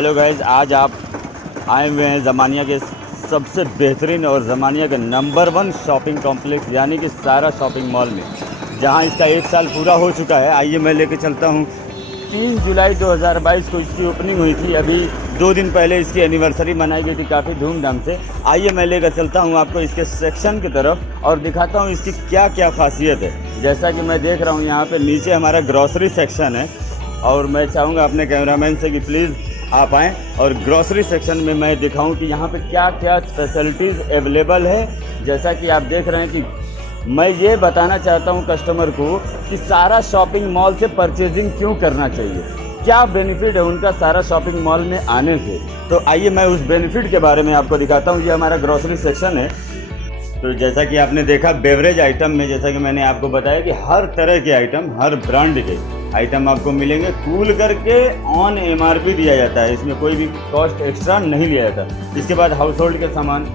Hello guys, आज आप आए हुए हैं ज़मानिया के सबसे बेहतरीन और ज़मानिया का नंबर 1 शॉपिंग कॉम्प्लेक्स यानी कि सारा शॉपिंग मॉल में, जहां इसका 1 साल पूरा हो चुका है। आइए मैं लेके चलता हूं। 30 जुलाई 2022 को इसकी ओपनिंग हुई थी। अभी 2 दिन पहले इसकी एनिवर्सरी मनाई गई थी काफ़ी धूमधाम से। आइए मैं लेकर चलता हूं आपको इसके सेक्शन की तरफ और दिखाता हूं इसकी क्या क्या खासियत है। जैसा कि मैं देख रहा हूं यहाँ पे नीचे हमारा ग्रॉसरी सेक्शन है और मैं चाहूँगा अपने कैमरामैन से कि प्लीज़ आप आएँ और ग्रॉसरी सेक्शन में मैं दिखाऊं कि यहाँ पे क्या क्या फैसिलिटीज़ अवेलेबल है। जैसा कि आप देख रहे हैं कि मैं ये बताना चाहता हूँ कस्टमर को कि सारा शॉपिंग मॉल से परचेजिंग क्यों करना चाहिए, क्या बेनिफिट है उनका सारा शॉपिंग मॉल में आने से। तो आइए मैं उस बेनिफिट के बारे में आपको दिखाता हूँ। ये हमारा ग्रॉसरी सेक्शन है। तो जैसा कि आपने देखा बेवरेज आइटम में, जैसा कि मैंने आपको बताया कि हर तरह के आइटम, हर ब्रांड के आइटम आपको मिलेंगे। कूल करके ऑन MRP दिया जाता है, इसमें कोई भी कॉस्ट एक्स्ट्रा नहीं लिया जाता। इसके बाद हाउस होल्ड के सामान,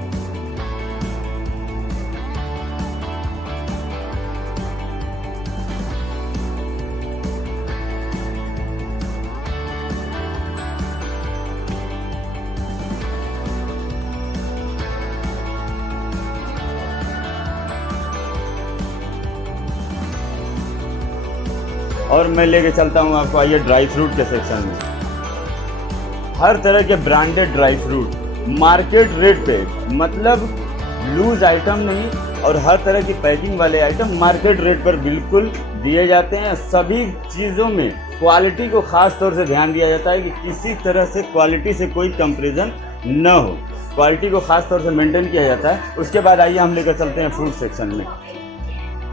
और मैं लेके चलता हूँ आपको। आइए ड्राई फ्रूट के सेक्शन में, हर तरह के branded dry fruit market rate पे, मतलब लूज आइटम नहीं, और हर तरह की पैकिंग वाले आइटम मार्केट रेट पर बिल्कुल दिए जाते हैं। सभी चीज़ों में क्वालिटी को ख़ास तौर से ध्यान दिया जाता है कि किसी तरह से क्वालिटी से कोई कंपैरिजन न हो, क्वालिटी को ख़ास तौर से मेंटेन किया जाता है। उसके बाद आइए हम लेकर चलते हैं फ्रूट सेक्शन में।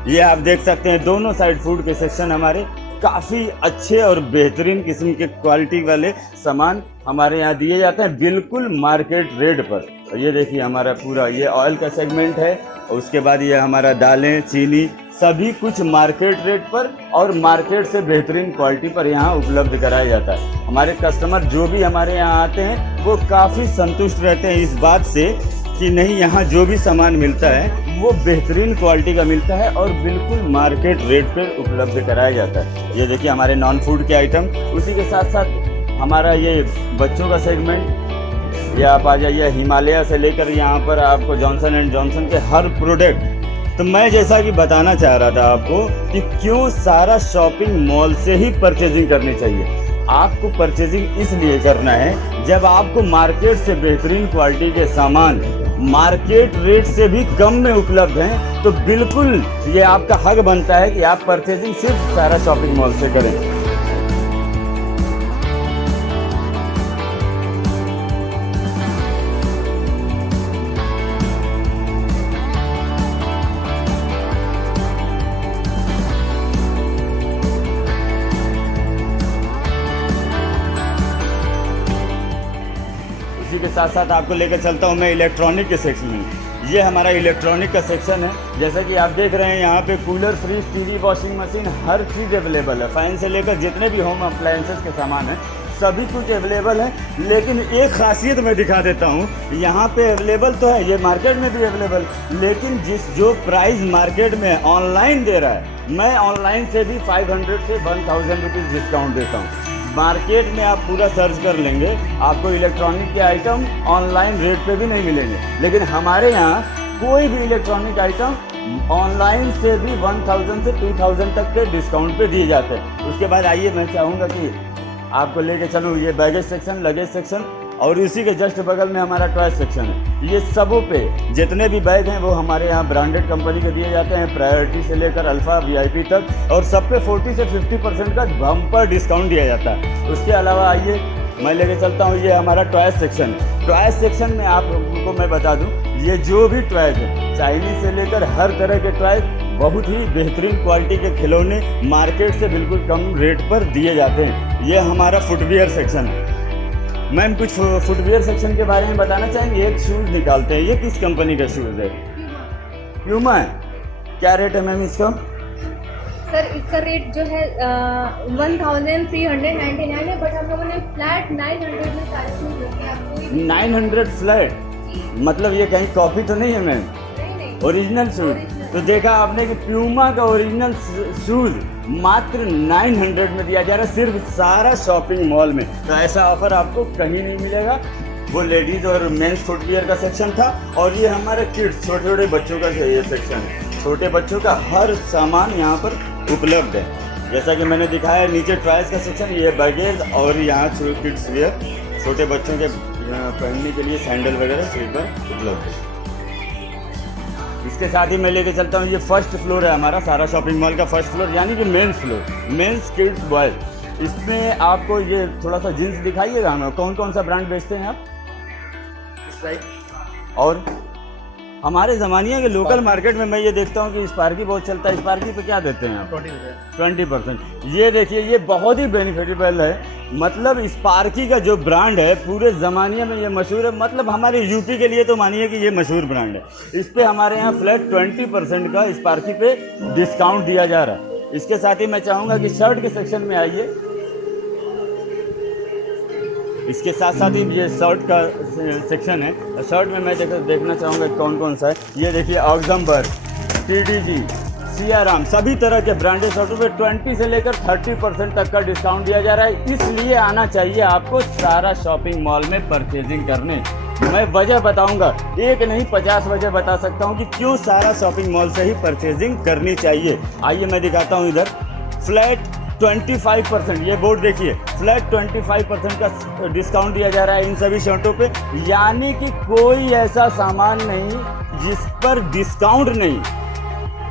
ये आप देख सकते हैं दोनों साइड फूड के सेक्शन हमारे काफ़ी अच्छे और बेहतरीन किस्म के क्वालिटी वाले सामान हमारे यहाँ दिए जाते हैं बिल्कुल मार्केट रेट पर। और ये देखिए हमारा पूरा ये ऑयल का सेगमेंट है। और उसके बाद ये हमारा दालें, चीनी, सभी कुछ मार्केट रेट पर और मार्केट से बेहतरीन क्वालिटी पर यहाँ उपलब्ध कराया जाता है। हमारे कस्टमर जो भी हमारे यहाँ आते हैं वो काफ़ी संतुष्ट रहते हैं इस बात से कि नहीं, यहाँ जो भी सामान मिलता है वो बेहतरीन क्वालिटी का मिलता है और बिल्कुल मार्केट रेट पर उपलब्ध कराया जाता है। ये देखिए हमारे नॉन फूड के आइटम, उसी के साथ साथ हमारा ये बच्चों का सेगमेंट। ये आप आ जाइए, हिमालय से लेकर यहाँ पर आपको जॉनसन एंड जॉनसन के हर प्रोडक्ट। तो मैं जैसा कि बताना चाह रहा था आपको कि क्यों सारा शॉपिंग मॉल से ही परचेजिंग करनी चाहिए। आपको परचेजिंग इसलिए करना है जब आपको मार्केट से बेहतरीन क्वालिटी के सामान मार्केट रेट से भी कम में उपलब्ध हैं, तो बिल्कुल ये आपका हक बनता है कि आप परचेजिंग सिर्फ सारा शॉपिंग मॉल से करें। इसी के साथ साथ आपको लेकर चलता हूँ मैं इलेक्ट्रॉनिक के सेक्शन में। ये हमारा इलेक्ट्रॉनिक का सेक्शन है। जैसा कि आप देख रहे हैं यहाँ पे cooler, fridge, TV, washing machine, हर चीज़ अवेलेबल है। फैन से लेकर जितने भी होम अप्लायंसेस के सामान हैं सभी कुछ अवेलेबल है। लेकिन एक खासियत मैं दिखा देता हूँ, यहाँ पे अवेलेबल तो है, ये मार्केट में भी अवेलेबल, लेकिन जो प्राइस मार्केट में ऑनलाइन दे रहा है, मैं ऑनलाइन से भी 500 से 1000 रुपीज़ डिस्काउंट देता हूँ। मार्केट में आप पूरा सर्च कर लेंगे, आपको इलेक्ट्रॉनिक के आइटम ऑनलाइन रेट पे भी नहीं मिलेंगे, लेकिन हमारे यहाँ कोई भी इलेक्ट्रॉनिक आइटम ऑनलाइन से भी 1000 से 2000 तक के डिस्काउंट पे दिए जाते हैं। उसके बाद आइए मैं चाहूँगा कि आपको लेके चलूँ ये बैगेज सेक्शन, लगेज सेक्शन, और इसी के जस्ट बगल में हमारा टॉयज सेक्शन है। ये सबों पे जितने भी बैग हैं वो हमारे यहाँ ब्रांडेड कंपनी के दिए जाते हैं, प्रायोरिटी से लेकर अल्फ़ा VIP तक, और सब पे 40 से 50% का बम्पर डिस्काउंट दिया जाता है। उसके अलावा आइए मैं लेके चलता हूँ, ये हमारा टॉयज सेक्शन है। टॉयज सेक्शन में आप लोगों को मैं बता दूँ, ये जो भी टॉयज है, चाइनीज से लेकर हर तरह के टॉयज, बहुत ही बेहतरीन क्वालिटी के खिलौने मार्केट से बिल्कुल कम रेट पर दिए जाते हैं। ये हमारा फुटवियर सेक्शन है। मैम कुछ फुटवियर सेक्शन के बारे में बताना चाहेंगे। एक शूज़ निकालते हैं, ये किस कंपनी का शूज़ है? प्यूमा है। क्या रेट है मैम इसका? सर इसका रेट जो है 1399 है, बट हम लोगों ने फ्लैट 900 में सारे शूज रखे हैं आपको। 900 फ्लैट, मतलब ये कहीं कॉपी तो नहीं है मैम? नहीं, ओरिजिनल शूज। ओरिजिनल। तो देखा आपने कि प्यूमा का ओरिजिनल शूज़ मात्र 900 में दिया जा रहा है सिर्फ सारा शॉपिंग मॉल में। तो ऐसा ऑफर आपको कहीं नहीं मिलेगा। वो लेडीज़ और मेंस फुटवियर का सेक्शन था और ये हमारे किड्स छोटे छोटे बच्चों का ये सेक्शन है। छोटे बच्चों का हर सामान यहाँ पर उपलब्ध है। जैसा कि मैंने दिखाया नीचे ट्रायल्स का सेक्शन, ये बैगेज और यहाँ किड्स वियर छोटे बच्चों के पहनने के लिए सैंडल वगैरह स्लीपर उपलब्ध है। इसके साथ ही मैं लेके चलता हूँ, ये फर्स्ट फ्लोर है हमारा सारा शॉपिंग मॉल का फर्स्ट फ्लोर, यानी कि men's floor, men's kids boys. इसमें आपको ये थोड़ा सा जीन्स दिखाइएगा हमें, कौन कौन सा ब्रांड बेचते हैं आप? और हमारे ज़मानिया के लोकल मार्केट में मैं ये देखता हूँ कि स्पार्की बहुत चलता है। स्पार्की पे क्या देते हैं आप? 20%। ये देखिए, ये बहुत ही बेनिफिटेबल है। मतलब स्पार्की का जो ब्रांड है पूरे ज़मानिया में ये मशहूर है। मतलब हमारे यूपी के लिए तो मानिए कि ये मशहूर ब्रांड है। इस पे हमारे यहाँ फ्लैट 20% का स्पार्की पे डिस्काउंट दिया जा रहा है। इसके साथ ही मैं चाहूँगा कि शर्ट के सेक्शन में आइए। इसके साथ साथ ही ये शर्ट का सेक्शन है। शर्ट में मैं देखना चाहूँगा कौन कौन सा है। ये देखिए, ऑक्जमबर्ग, TDG, सियाराम, सभी तरह के ब्रांडेड शर्टों पे 20 से लेकर 30% तक का डिस्काउंट दिया जा रहा है। इसलिए आना चाहिए आपको सारा शॉपिंग मॉल में परचेजिंग करने। मैं वजह बताऊंगा, एक नहीं 50 वजह बता सकता हूं कि क्यों सारा शॉपिंग मॉल से ही परचेजिंग करनी चाहिए। आइए मैं दिखाता हूं इधर फ्लैट 25%, ये बोर्ड देखिए, फ्लैट 25% का डिस्काउंट दिया जा रहा है इन सभी शर्टों पे। यानी कि कोई ऐसा सामान नहीं जिस पर डिस्काउंट नहीं।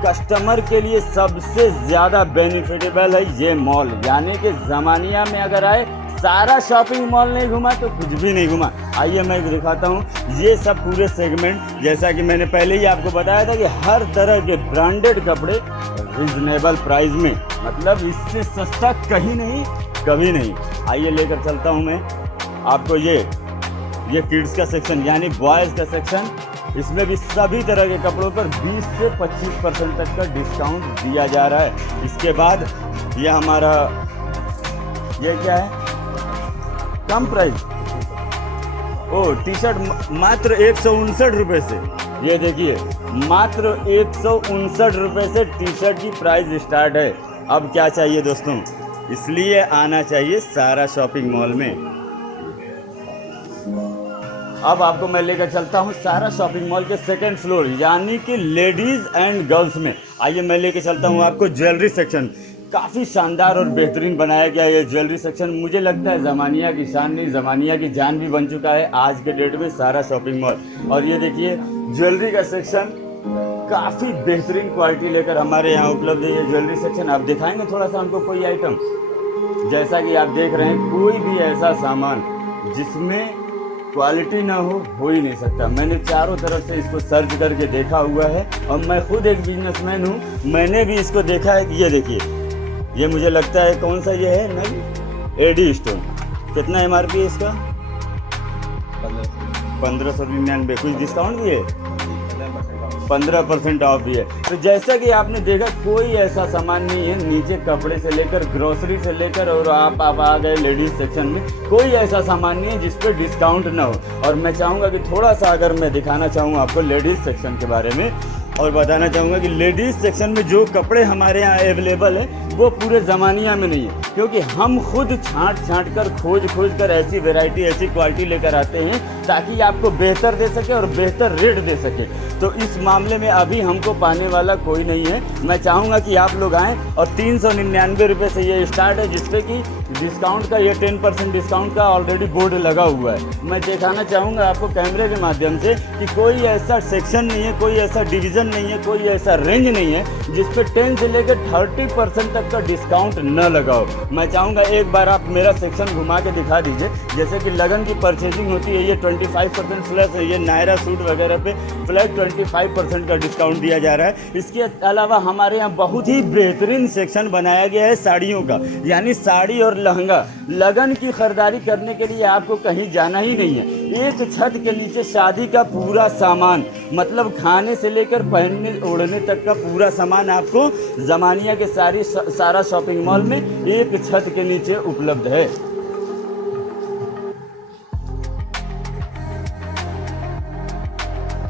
कस्टमर के लिए सबसे ज़्यादा बेनिफिटेबल है ये मॉल। यानी कि ज़मानिया में अगर आए, सारा शॉपिंग मॉल नहीं घुमा तो कुछ भी नहीं घुमा। आइए मैं दिखाता हूँ ये सब पूरे सेगमेंट। जैसा कि मैंने पहले ही आपको बताया था कि हर तरह के ब्रांडेड कपड़े रिजनेबल प्राइस में, मतलब इससे सस्ता कहीं नहीं, कभी नहीं। आइए लेकर चलता हूँ मैं आपको ये किड्स का सेक्शन, यानी बॉयज़ का सेक्शन। इसमें भी सभी तरह के कपड़ों पर 20 से 25% तक का डिस्काउंट दिया जा रहा है। इसके बाद ये हमारा, ये क्या है, कम प्राइस, टी शर्ट मात्र 159 रुपये से। ये देखिए, मात्र 159 रुपये से टी शर्ट की प्राइस स्टार्ट है। अब क्या चाहिए दोस्तों, इसलिए आना चाहिए सारा शॉपिंग मॉल में। अब आपको मैं लेकर चलता हूँ सारा शॉपिंग मॉल के सेकंड फ्लोर, यानी कि लेडीज़ एंड गर्ल्स में। आइए मैं लेकर चलता हूँ आपको ज्वेलरी सेक्शन। काफ़ी शानदार और बेहतरीन बनाया गया ये ज्वेलरी सेक्शन। मुझे लगता है ज़मानिया की शान नहीं, ज़मानिया की जान भी बन चुका है आज के डेट में सारा शॉपिंग मॉल। और ये देखिए, ज्वेलरी का सेक्शन काफ़ी बेहतरीन क्वालिटी लेकर हमारे यहाँ उपलब्ध है ये ज्वेलरी सेक्शन। आप दिखाएंगे थोड़ा सा हमको कोई आइटम? जैसा कि आप देख रहे हैं, कोई भी ऐसा सामान जिसमें क्वालिटी ना हो ही नहीं सकता। मैंने चारों तरफ से इसको सर्च करके देखा हुआ है और मैं खुद एक बिजनेसमैन हूँ, मैंने भी इसको देखा है। ये देखिए, ये मुझे लगता है कौन सा ये है, नहीं, एडी स्टोन। कितना MRP है इसका? 1599। कुछ डिस्काउंट भी है? 15% ऑफ भी है। तो जैसा कि आपने देखा, कोई ऐसा सामान नहीं है, नीचे कपड़े से लेकर ग्रोसरी से लेकर और आप आ गए लेडीज सेक्शन में, कोई ऐसा सामान नहीं है जिस पे डिस्काउंट ना हो। और मैं चाहूँगा कि थोड़ा सा अगर मैं दिखाना चाहूँ आपको लेडीज सेक्शन के बारे में, और बताना चाहूँगा कि लेडीज़ सेक्शन में जो कपड़े हमारे यहाँ अवेलेबल है वो पूरे ज़मानिया में नहीं है, क्योंकि हम खुद छांट कर खोज कर ऐसी वैरायटी, ऐसी क्वालिटी लेकर आते हैं ताकि आपको बेहतर दे सके और बेहतर रेट दे सके। तो इस मामले में अभी हमको पाने वाला कोई नहीं है। मैं चाहूँगा कि आप लोग आएँ, और 399 रुपये से ये स्टार्ट है, जिसपे कि डिस्काउंट का ये 10% डिस्काउंट का ऑलरेडी बोर्ड लगा हुआ है। मैं दिखाना चाहूँगा आपको कैमरे के माध्यम से कि कोई ऐसा सेक्शन नहीं है, कोई ऐसा डिवीज़न नहीं है, कोई ऐसा रेंज नहीं है जिस पे 10 से लेकर 30% तक का डिस्काउंट न लगाओ। मैं चाहूँगा एक बार आप मेरा सेक्शन घुमा के दिखा दीजिए। जैसे कि लगन की परचेजिंग होती है, ये 25% फ्लैट है, ये नायरा सूट वगैरह पे फ्लैट 25% का डिस्काउंट दिया जा रहा है। इसके अलावा हमारे यहाँ बहुत ही बेहतरीन सेक्शन बनाया गया है साड़ियों का, यानी साड़ी और लहंगा। लगन की खरीदारी करने के लिए आपको कहीं जाना ही नहीं है, एक छत के नीचे शादी का पूरा सामान, मतलब खाने से लेकर पहनने ओढ़ने तक का पूरा सामान आपको ज़मानिया के सारा शॉपिंग मॉल में एक छत के नीचे उपलब्ध है।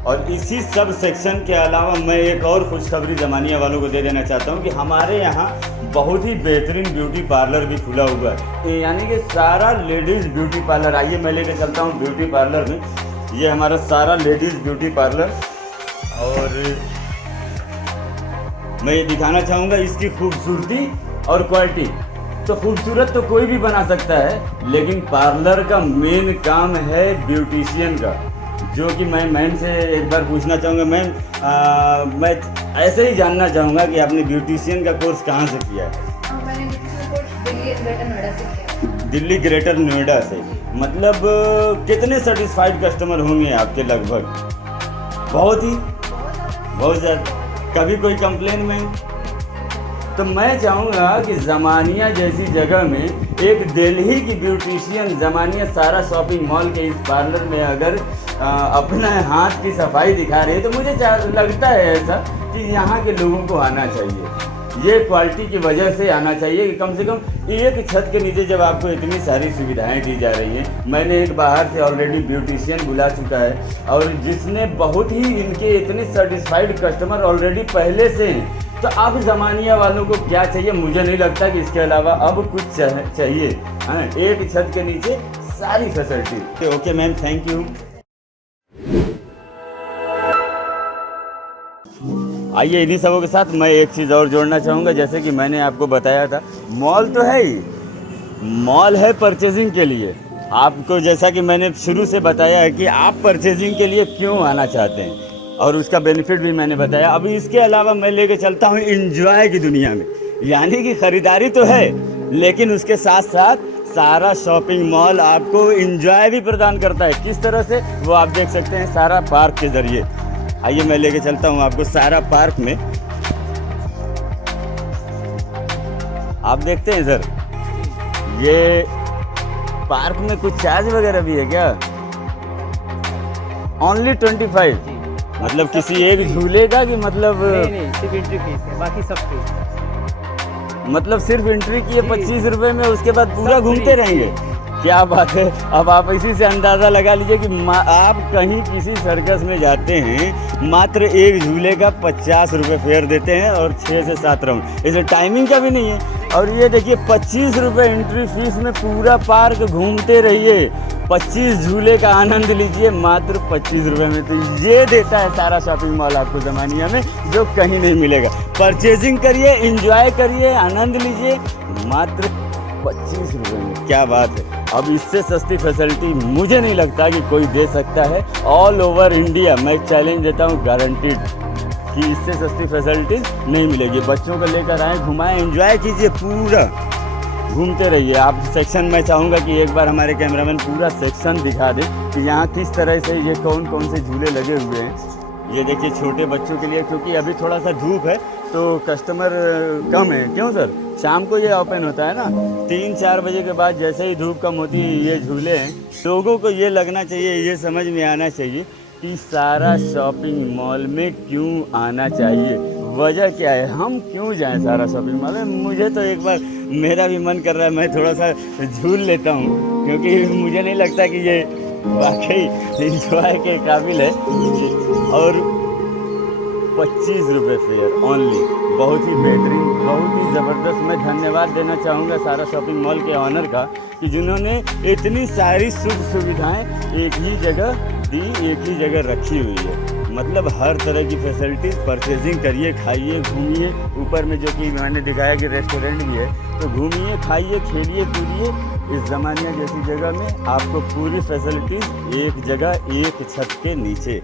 और इसी सब सेक्शन के अलावा मैं एक और खुशखबरी ज़मानिया वालों को दे देना चाहता हूँ कि हमारे यहाँ बहुत ही बेहतरीन ब्यूटी पार्लर भी खुला हुआ है, यानी कि सारा लेडीज़ ब्यूटी पार्लर। आइए मैं लेके चलता हूँ ब्यूटी पार्लर में। ये हमारा सारा लेडीज़ ब्यूटी पार्लर, और मैं ये दिखाना चाहूँगा इसकी खूबसूरती और क्वालिटी। तो खूबसूरत तो कोई भी बना सकता है, लेकिन पार्लर का मेन काम है ब्यूटिशियन का, जो कि मैं मैम से एक बार पूछना चाहूँगा। मैम मैं ऐसे ही जानना चाहूँगा कि आपने ब्यूटिशियन का कोर्स कहाँ से किया है? मैंने beautician course Delhi greater Noida से किया। दिल्ली ग्रेटर नोएडा से। मतलब कितने सेटिस्फाइड कस्टमर होंगे आपके लगभग? बहुत ज़्यादा। कभी कोई कंप्लेन में? तो मैं चाहूँगा कि ज़मानिया जैसी जगह में एक दिल्ली की ब्यूटिशियन ज़मानिया सारा शॉपिंग मॉल के इस पार्लर में अगर अपना हाथ की सफाई दिखा रही है, तो मुझे लगता है ऐसा कि यहाँ के लोगों को आना चाहिए। ये क्वालिटी की वजह से आना चाहिए कि कम से कम एक छत के नीचे जब आपको इतनी सारी सुविधाएं दी जा रही हैं। मैंने एक बाहर से ऑलरेडी ब्यूटिशियन बुला चुका है, और जिसने बहुत ही इनके इतने सेटिस्फाइड कस्टमर ऑलरेडी पहले से हैं। तो अब ज़मानिया वालों को क्या चाहिए? मुझे नहीं लगता कि इसके अलावा अब कुछ चाहिए। हाँ, एक छत के नीचे सारी facility. Okay ma'am, thank you. आइए इन्हीं सबों के साथ मैं एक चीज़ और जोड़ना चाहूँगा। जैसे कि मैंने आपको बताया था, मॉल तो है ही, मॉल है परचेजिंग के लिए। आपको जैसा कि मैंने शुरू से बताया है कि आप परचेजिंग के लिए क्यों आना चाहते हैं, और उसका बेनिफिट भी मैंने बताया। अभी इसके अलावा मैं लेके चलता हूँ इंजॉय की दुनिया में, यानी कि ख़रीदारी तो है, लेकिन उसके साथ साथ सारा शॉपिंग मॉल आपको इंजॉय भी प्रदान करता है। किस तरह से, वो आप देख सकते हैं सारा पार्क के ज़रिए। आइए मैं लेके चलता हूँ आपको सारा पार्क में। आप देखते हैं सर, ये पार्क में कुछ चार्ज वगैरह भी है क्या? ओनली 25? मतलब किसी एक झूले का कि मतलब? नहीं, सिर्फ एंट्री फीस है, बाकी सब फ्री। मतलब सिर्फ एंट्री की है 25 रुपये में, उसके बाद पूरा घूमते रहेंगे? क्या बात है। अब आप इसी से अंदाज़ा लगा लीजिए कि आप कहीं किसी सर्कस में जाते हैं, मात्र एक झूले का 50 रुपये फेयर देते हैं और 6 से 7 राउंड। इसे टाइमिंग का भी नहीं है। और ये देखिए 25 रुपये एंट्री फीस में पूरा पार्क घूमते रहिए, 25 झूले का आनंद लीजिए मात्र 25 रुपये में। तो ये देता है सारा शॉपिंग मॉल आपको ज़मानिया में, जो कहीं नहीं मिलेगा। परचेजिंग करिए, इंजॉय करिए, आनंद लीजिए मात्र 25 रुपये में। क्या बात है। अब इससे सस्ती फैसिलिटी मुझे नहीं लगता कि कोई दे सकता है। ऑल ओवर इंडिया मैं चैलेंज देता हूँ, गारंटीड, कि इससे सस्ती फैसिलिटीज़ नहीं मिलेगी। बच्चों को लेकर आएँ, घुमाएं, एंजॉय कीजिए, पूरा घूमते रहिए। आप सेक्शन, मैं चाहूँगा कि एक बार हमारे कैमरामैन पूरा सेक्शन दिखा दे कि यहाँ किस तरह से ये कौन कौन से झूले लगे हुए हैं। ये देखिए छोटे बच्चों के लिए, क्योंकि अभी थोड़ा सा धूप है तो कस्टमर कम है। क्यों सर? शाम को ये ओपन होता है ना, 3-4 बजे के बाद जैसे ही धूप कम होती है ये झूले हैं। लोगों को ये लगना चाहिए, ये समझ में आना चाहिए कि सारा शॉपिंग मॉल में क्यों आना चाहिए, वजह क्या है, हम क्यों जाएं सारा शॉपिंग मॉल में। मुझे तो एक बार मेरा भी मन कर रहा है, मैं थोड़ा सा झूल लेता हूँ, क्योंकि मुझे नहीं लगता कि ये वाकई इंजॉय के काबिल है। और 25 रुपये फेयर ओनली, बहुत ही बेहतरीन, बहुत ही ज़बरदस्त। मैं धन्यवाद देना चाहूँगा सारा शॉपिंग मॉल के ऑनर का, कि जिन्होंने इतनी सारी सुख सुविधाएं एक ही जगह दी, एक ही जगह रखी हुई है। मतलब हर तरह की फैसिलिटीज़, परचेजिंग करिए, खाइए, घूमिए। ऊपर में जो कि मैंने दिखाया कि रेस्टोरेंट भी है, तो घूमिए, खाइए, खेलिए, कूदिए। इस ज़मानिया जैसी जगह में आपको पूरी फैसिलिटीज़ एक जगह, एक छत के नीचे।